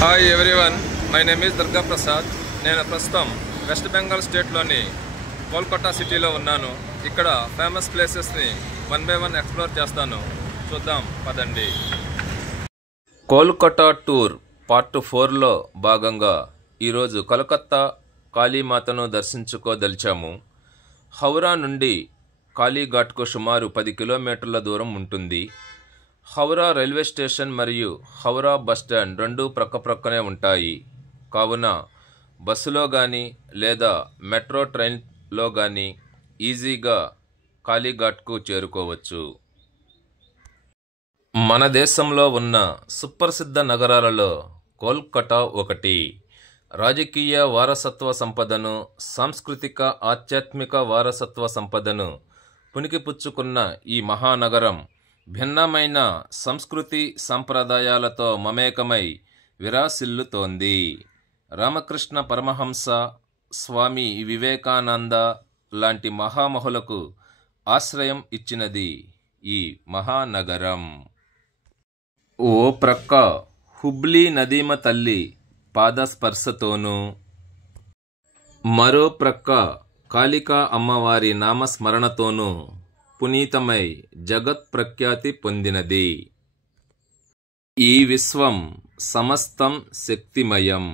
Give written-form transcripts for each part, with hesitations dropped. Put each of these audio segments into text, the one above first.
Hi everyone, my name is Durga Prasad. నేను ప్రస్తుతం west Bengal స్టేట్లోని కోల్కతా సిటీలో ఉన్నాను. ఇక్కడ ఫేమస్ ప్లేసెస్ని వన్ బై వన్ ఎక్స్ప్లోర్ చేస్తాను. చూద్దాం పదండి. కోల్కతా టూర్ పార్ట్ 4లో భాగంగా ఈరోజు కలకత్తా కాళీమాతను దర్శించుకోదలిచాము. హౌరా నుండి కాళీఘాట్కు సుమారు 10 కిలోమీటర్ల దూరం ఉంటుంది. హౌరా రైల్వే స్టేషన్ మరియు హౌరా బస్టాండ్ రెండూ ప్రక్కనే ఉంటాయి. కావున బస్సులో కానీ లేదా మెట్రో ట్రైన్లో కానీ ఈజీగా కాళీఘాట్కు చేరుకోవచ్చు. మన దేశంలో ఉన్న సుప్రసిద్ధ నగరాలలో కోల్కతా ఒకటి. రాజకీయ వారసత్వ సంపదను, సాంస్కృతిక ఆధ్యాత్మిక వారసత్వ సంపదను పుణికిపుచ్చుకున్న ఈ మహానగరం భిన్నమైన సంస్కృతి సంప్రదాయాలతో మమేకమై విరాసిల్లుతోంది. రామకృష్ణ పరమహంస, స్వామి వివేకానంద లాంటి మహామహులకు ఆశ్రయం ఇచ్చినది ఈ మహానగరం. ఓ ప్రక్క హుబ్లీ నదీమ తల్లి పాదస్పర్శతోనూ, మరో ప్రక్క కాళికా అమ్మవారి నామస్మరణతోనూ పునీతమై జగత్ ప్రఖ్యాతి పొందినది. ఈ విశ్వం సమస్తం శక్తిమయం.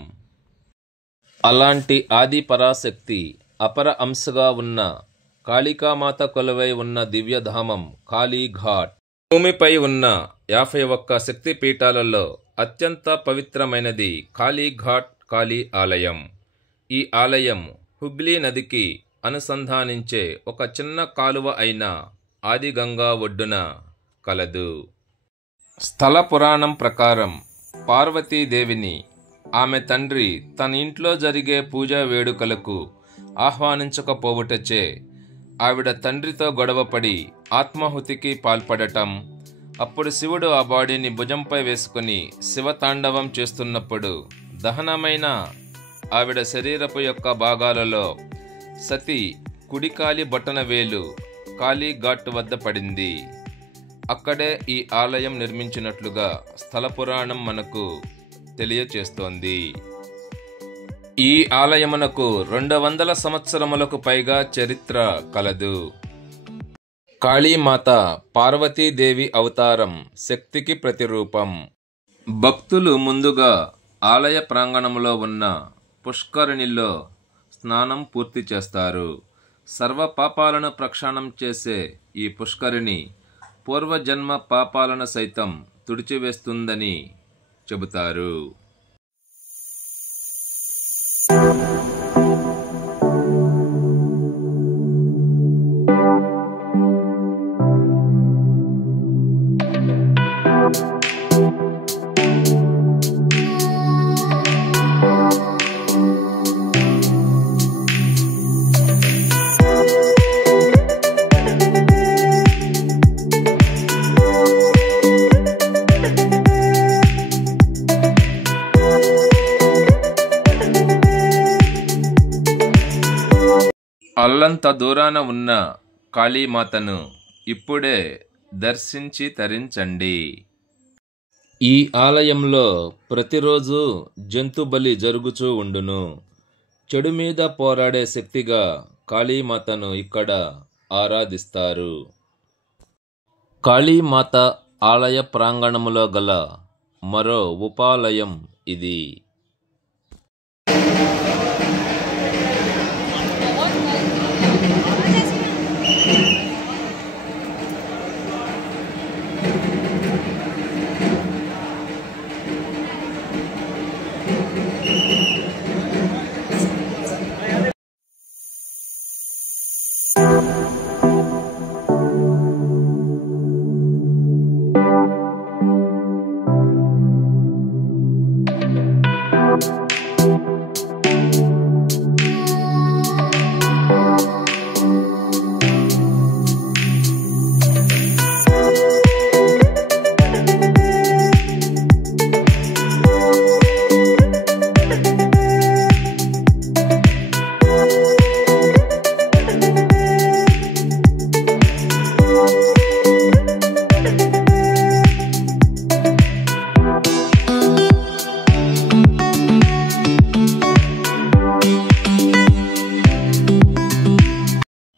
అలాంటి ఆది పరాశక్తి అపర అంశగా ఉన్న కాళికామాత కొలువై ఉన్న దివ్యధామం కాళీఘాట్. భూమిపై ఉన్న 51 శక్తిపీఠాలలో అత్యంత పవిత్రమైనది కాళీఘాట్ కాళీ ఆలయం. ఈ ఆలయం హుగ్లీ నదికి అనుసంధానించే ఒక చిన్న కాలువ అయిన ఆదిగంగా ఒడ్డున కలదు. స్థల పురాణం ప్రకారం పార్వతీదేవిని ఆమె తండ్రి తన ఇంట్లో జరిగే పూజా వేడుకలకు ఆహ్వానించకపోవుటచే ఆవిడ తండ్రితో గొడవపడి ఆత్మాహుతికి పాల్పడటం, అప్పుడు శివుడు ఆ బాడీని భుజంపై వేసుకుని శివతాండవం చేస్తున్నప్పుడు దహనమైన ఆవిడ శరీరపు యొక్క భాగాలలో సతి కుడికాలి బొటన వేలు కాళీఘాట్ వద్ద పడింది. అక్కడే ఈ ఆలయం నిర్మించినట్లుగా స్థల పురాణం మనకు తెలియచేస్తోంది. ఈ ఆలయమునకు 200 సంవత్సరములకు పైగా చరిత్ర కలదు. కాళీమాత పార్వతీదేవి అవతారం, శక్తికి ప్రతిరూపం. భక్తులు ముందుగా ఆలయ ప్రాంగణంలో ఉన్న పుష్కరిణిలో స్నానం పూర్తి చేస్తారు. సర్వ పాపాలను ప్రక్షాళనం చేసే ఈ పుష్కరిణి పూర్వజన్మ పాపాలను సైతం తుడిచివేస్తుందని చెబుతారు. అల్లంత దూరాన ఉన్న కాళీమాతను ఇప్పుడే దర్శించి తరించండి. ఈ ఆలయంలో ప్రతిరోజు జంతుబలి జరుగుచూ ఉండును. చెడు మీద పోరాడే శక్తిగా కాళీమాతను ఇక్కడ ఆరాధిస్తారు. కాళీమాత ఆలయ ప్రాంగణములో గల మరో ఉపాలయం ఇది.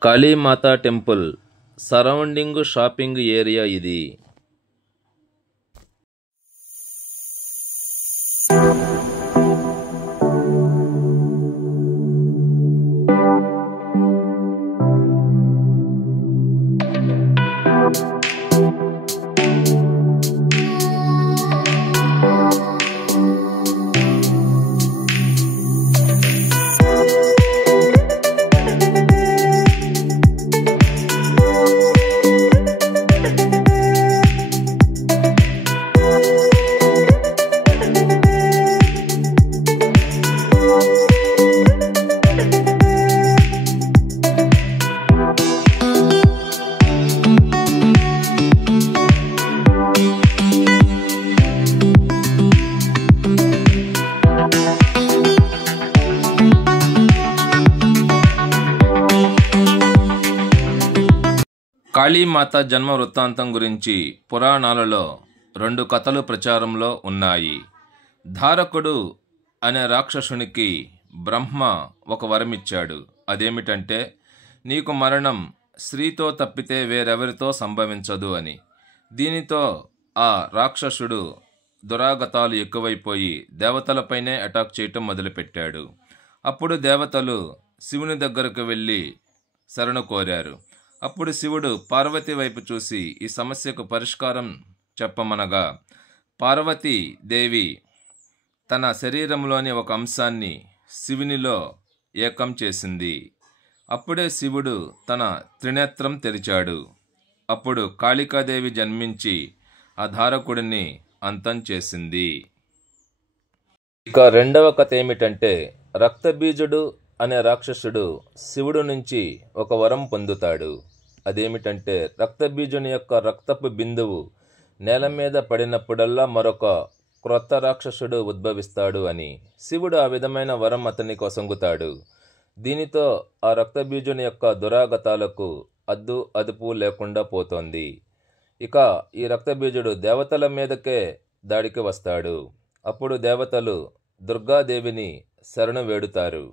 Kalimata temple surrounding shopping area ఇది. కాళీమాత జన్మ వృత్తాంతం గురించి పురాణాలలో 2 కథలు ప్రచారంలో ఉన్నాయి. ధారకుడు అనే రాక్షసునికి బ్రహ్మ ఒక వరమిచ్చాడు. అదేమిటంటే, నీకు మరణం స్త్రీతో తప్పితే వేరెవరితో సంభవించదు అని. దీనితో ఆ రాక్షసుడు దురాగతాలు ఎక్కువైపోయి దేవతలపైనే అటాక్ చేయటం మొదలుపెట్టాడు. అప్పుడు దేవతలు శివుని దగ్గరకు వెళ్ళి శరణు కోరారు. అప్పుడు శివుడు పార్వతి వైపు చూసి ఈ సమస్యకు పరిష్కారం చెప్పమనగా, పార్వతీ దేవి తన శరీరంలోని ఒక అంశాన్ని శివునిలో ఏకం చేసింది. అప్పుడే శివుడు తన త్రినేత్రం తెరిచాడు. అప్పుడు కాళికాదేవి జన్మించి ఆ ధారకుడిని అంతం చేసింది. ఇక రెండవ కథ ఏమిటంటే, రక్తబీజుడు అనే రాక్షసుడు శివుడు నుంచి ఒక వరం పొందుతాడు. అదేమిటంటే, రక్తబీజుని యొక్క రక్తపు బిందువు నేల మీద పడినప్పుడల్లా మరొక క్రొత్త రాక్షసుడు ఉద్భవిస్తాడు అని. శివుడు ఆ విధమైన వరం అతన్ని కొసంగుతాడు. దీనితో ఆ రక్తబీజుని యొక్క దురాగతాలకు అదుపు లేకుండా పోతోంది. ఇక ఈ రక్తబీజుడు దేవతల మీదకే దాడికి వస్తాడు. అప్పుడు దేవతలు దుర్గాదేవిని శరణు వేడుతారు.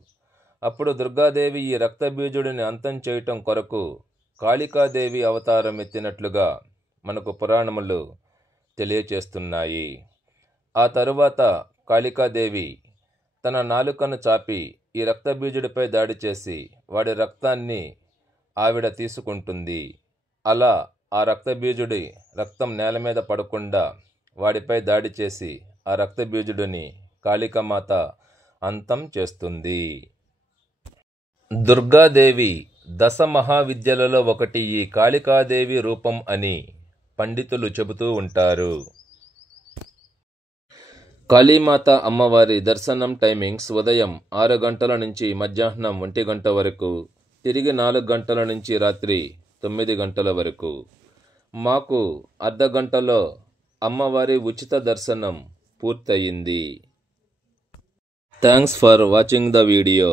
అప్పుడు దుర్గాదేవి ఈ రక్తబీజుడిని అంతం చేయటం కొరకు కాళికాదేవి అవతారం ఎత్తినట్లుగా మనకు పురాణములు తెలియచేస్తున్నాయి. ఆ తరువాత కాళికాదేవి తన నాలుకను చాపి ఈ రక్తబీజుడిపై దాడి చేసి వాడి రక్తాన్ని ఆవిడ తీసుకుంటుంది. అలా ఆ రక్తబీజుడి రక్తం నేల మీద పడకుండా వాడిపై దాడి చేసి ఆ రక్తబీజుడిని కాళికామాత అంతం చేస్తుంది. దుర్గాదేవి 10 మహావిద్యలలో ఒకటి ఈ కాళికాదేవి రూపం అని పండితులు చెబుతూ ఉంటారు. కాళీమాత అమ్మవారి దర్శనం టైమింగ్స్ ఉదయం 6 గంటల నుంచి మధ్యాహ్నం 1 గంట వరకు, తిరిగి 4 గంటల నుంచి రాత్రి 9 గంటల వరకు. మాకు అర్ధ గంటలో అమ్మవారి ఉచిత దర్శనం పూర్తయింది. Thanks for watching the video.